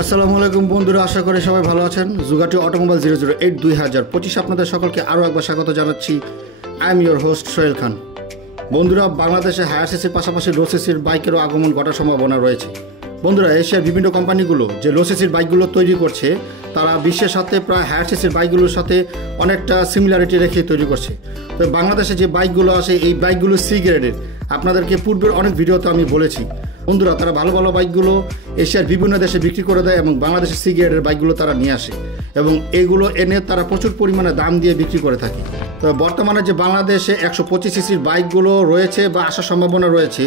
আসসালামু আলাইকুম বন্ধুরা, আশা করি সবাই ভালো আছেন। জুগাটি অটোমোবাইল 008 2025 আপনাদের সকলকে আরও একবার স্বাগত জানাচ্ছি। I am your host Sohel Khan. বন্ধুরা, বাংলাদেশে হায়ার সিসির পাশাপাশি লো সিসির বাইকেরও আগমন ঘটার সম্ভাবনা রয়েছে। বন্ধুরা, এশিয়ার বিভিন্ন কোম্পানিগুলো যে লো সিসির বাইকগুলো তৈরি করছে তারা বিশ্বের সাথে প্রায় হায়ার সিসির বাইকগুলোর সাথে অনেকটা সিমিলারিটি রেখে তৈরি করছে। তো বাংলাদেশে যে বাইকগুলো আসে এই বাইকগুলো সি গ্রেডের, আপনাদেরকে পূর্বের অনেক ভিডিওতে আমি বলেছি। বন্ধুরা, তারা ভালো ভালো বাইকগুলো এশিয়ার বিভিন্ন দেশে বিক্রি করে দেয় এবং বাংলাদেশের সি গ্রেডের বাইকগুলো তারা নিয়ে আসে এবং এগুলো এনে তারা প্রচুর পরিমাণে দাম দিয়ে বিক্রি করে থাকে। তো বর্তমানে যে বাংলাদেশে 125 সিসির বাইকগুলো রয়েছে বা আসার সম্ভাবনা রয়েছে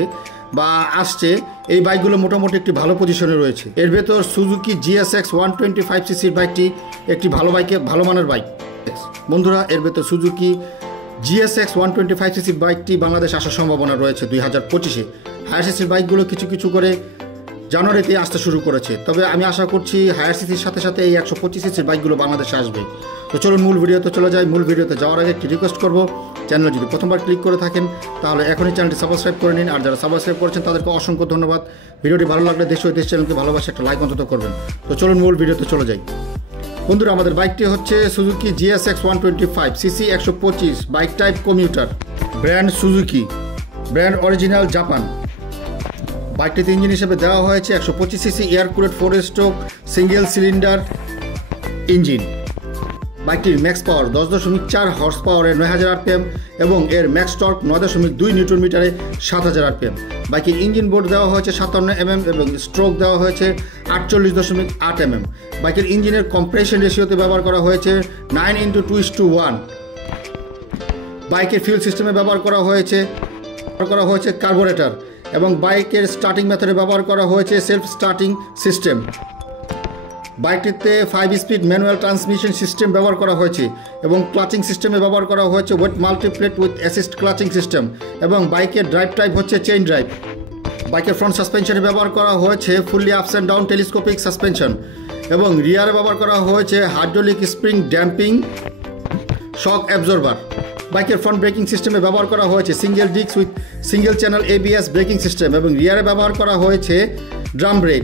বা আসছে, এই বাইকগুলো মোটামুটি একটি ভালো পজিশনে রয়েছে। এর ভেতর সুজুকি GSX 125 সিসির বাইকটি একটি ভালো মানের বাইক। বন্ধুরা, এর ভেতর সুজুকি GSX 125 সিসির বাইকটি বাংলাদেশ আসার সম্ভাবনা রয়েছে 2025-এ। হায়ার সিসির বাইকগুলো কিছু করে জানুয়ারিতে আসতে শুরু করেছে, তবে আমি আশা করছি হায়ার সিসির সাথে সাথে এই 125 সিসির বাইকগুলো বাংলাদেশে আসবে। তো চলুন মূল ভিডিওতে চলে যাই। মূল ভিডিওতে যাওয়ার আগে একটি রিকোয়েস্ট করব, চ্যানেলে যদি প্রথমবার ক্লিক করে থাকেন তাহলে এখনই চ্যানেলটি সাবস্ক্রাইব করে নিন, আর যারা সাবস্ক্রাইব করেছেন তাদেরকে অসংখ্য ধন্যবাদ। ভিডিওটি ভালো লাগলে দেশ ও দেশ চ্যানেলকে ভালোবাসে একটা লাইক অন্তত করবেন। তো চলুন মূল ভিডিওতে চলে যাই। বন্ধুরা, আমাদের বাইকটি হচ্ছে Suzuki GSX 125 CC 125 bike type commuter, brand Suzuki, brand original Japan. বাইকটিতে ইঞ্জিন হিসেবে দেওয়া হয়েছে 125 CC air cooled 4 stroke single cylinder engine. বাইকটির ম্যাক্স পাওয়ার 10.4 হর্স পাওয়ারে 9000 RPM এবং এর ম্যাক্স টর্ক 9.2 নিউটন মিটারে 7000 RPM। বাইকের ইঞ্জিন বোর্ড দেওয়া হয়েছে 57 mm এবং স্ট্রোক দেওয়া হয়েছে 48.8 mm। বাইকের ইঞ্জিনের কম্প্রেশন রেশিওতে ব্যবহার করা হয়েছে 9:2:1। বাইকের ফিউল সিস্টেমে ব্যবহার করা হয়েছে কার্বোরেটর এবং বাইকের স্টার্টিং মেথডে ব্যবহার করা হয়েছে সেলফ স্টার্টিং সিস্টেম। বাইকটিতে 5 স্পিড ম্যানুয়াল ট্রান্সমিশন সিস্টেম ব্যবহার করা হয়েছে এবং ক্লাচিং সিস্টেমে ব্যবহার করা হয়েছে wet multiplate with assist clutching system এবং বাইকের ড্রাইভ টাইপ হচ্ছে চেইন ড্রাইভ। বাইকের ফ্রন্ট সাসপেনশনে ব্যবহার করা হয়েছে fully ups and down telescopic suspension এবং রিয়ারে ব্যবহার করা হয়েছে hydraulic spring damping shock absorber. বাইকের ফ্রন্ট ব্রেকিং সিস্টেমে ব্যবহার করা হয়েছে single disc with single channel ABS braking system এবং রিয়ারে ব্যবহার করা হয়েছে ড্রাম ব্রেক।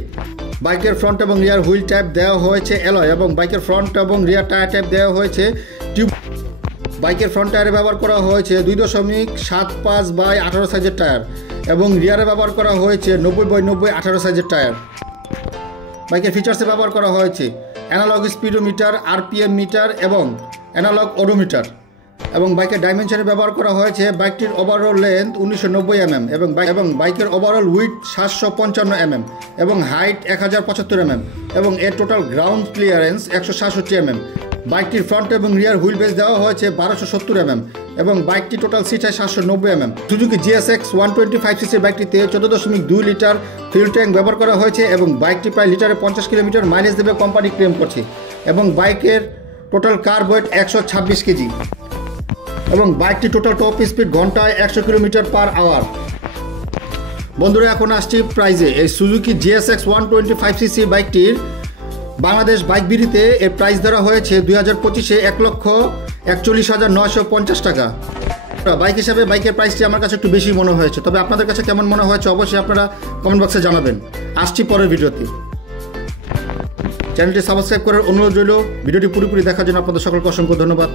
বাইকের ফ্রন্ট এবং রিয়ার হুইল টাইপ দেওয়া হয়েছে অ্যালয় এবং বাইকের ফ্রন্ট এবং রিয়ার টায়ার টাইপ দেওয়া হয়েছে টিউব। বাইকের ফ্রন্ট টায়ারে ব্যবহার করা হয়েছে 2.75/18 সাইজের টায়ার এবং রিয়ারে ব্যবহার করা হয়েছে 90/90 18 সাইজের টায়ার। বাইকের ফিচার্সে ব্যবহার করা হয়েছে অ্যানালগ স্পিডোমিটার, RPM মিটার এবং অ্যানালগ ওডোমিটার এবং বাইকের ডাইমেনশনে ব্যবহার করা হয়েছে বাইকটির ওভারঅল লেন্থ 1990 mm এবং বাইকের ওভারঅল উইথ 755 mm এবং হাইট 1075 mm এবং এর টোটাল গ্রাউন্ড ক্লিয়ারেন্স 167 mm। বাইকটির ফ্রন্ট এবং রিয়ার হুইল বেস দেওয়া হয়েছে 1270 mm এবং বাইকটি টোটাল সিট হয় 790 mm। সুজুকি GSX 125 সিসির বাইকটিতে 14.2 লিটার ফিউল ট্যাঙ্ক ব্যবহার করা হয়েছে এবং বাইকটি প্রায় লিটারে 50 কিলোমিটার মাইলেজ দেবে কোম্পানি ক্লেম করছে এবং বাইকের টোটাল কার ওয়েট 126 কেজি এবং বাইকটি টোটাল টপ স্পিড ঘন্টায় 100 কিলোমিটার/আওয়ার। বন্ধুরা, এখন আসছি প্রাইজে। এই সুজুকি GSX 125 সিসি বাইকটির বাংলাদেশ বাইক বিডিতে এর প্রাইস ধরা হয়েছে 2025-এ 1,41,950 টাকা। বাইক হিসাবে বাইকের প্রাইসটি আমার কাছে একটু বেশি মনে হয়েছে, তবে আপনাদের কাছে কেমন মনে হয়েছে অবশ্যই আপনারা কমেন্ট বক্সে জানাবেন। আসছি পরের ভিডিওতে। চ্যানেলটি সাবস্ক্রাইব করার অনুরোধ রইল। ভিডিওটি পুরোপুরি দেখার জন্য আপনাদের সকলকে অসংখ্য ধন্যবাদ।